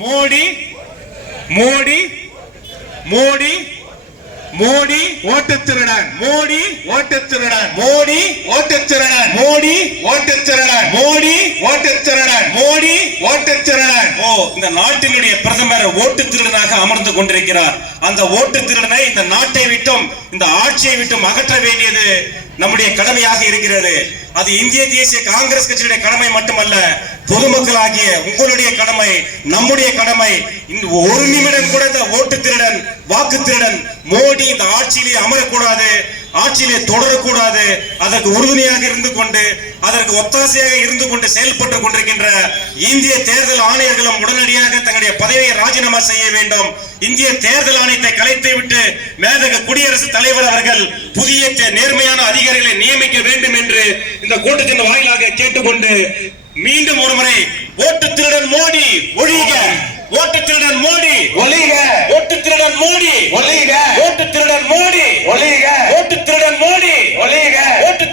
மோடி மோடி மோடி மோடி ஓட்டுத் திருடன் மோடி ஓட்டுத் திருடன் மோடி ஓட்டுத் திருடன் மோடி ஓட்டுத் திருடன் மோடி ஓட்டுத் திருடன் மோடி ஓட்டுத் திருடன் ஓ இந்த நாட்டினுடைய பிரதமர் ஓட்டு திருடனாக அமர்ந்து கொண்டிருக்கிறார். அந்த ஓட்டு திருடனை இந்த நாட்டை விட்டும் இந்த ஆட்சியை விட்டும் அகற்ற வேண்டியது நம்முடைய கடமையாக இருக்கிறது. அது இந்திய தேசிய காங்கிரஸ் கட்சியுடைய கடமை மட்டுமல்ல பொதுமக்களாகிய உங்களுடைய கடமை நம்முடைய கடமை. ஒரு நிமிடம் கூட இந்த ஓட்டு திருடன் வாக்கு திருடன் மோடி இந்த ஆட்சியிலே அமரக்கூடாது. ஆட்சியிலே தொடரக்கூடாது அதற்கு உறுதுணையாக இருந்து கொண்டு அதற்கு ஒத்தாசையாக இருந்து கொண்டு செயல்பட்டு கொண்டிருக்கின்ற இந்திய தேர்தல் ஆணையர்களும் உடனடியாக தங்களுடைய பதவியை ராஜினாமா செய்ய வேண்டும். இந்திய தேர்தல் ஆணையத்தை கலைத்து விட்டு மேதக குடியரசுத் தலைவர் அவர்கள் புதிய நேர்மையான அதிகாரிகளை நியமிக்க வேண்டும் என்று இந்த கூட்டத்தின் வாயிலாக கேட்டுக்கொண்டு மீண்டும் ஒருமுறை ஓட்டு திருடன் மோடி ஒழிக! ஓட்டு திருடன் மோடி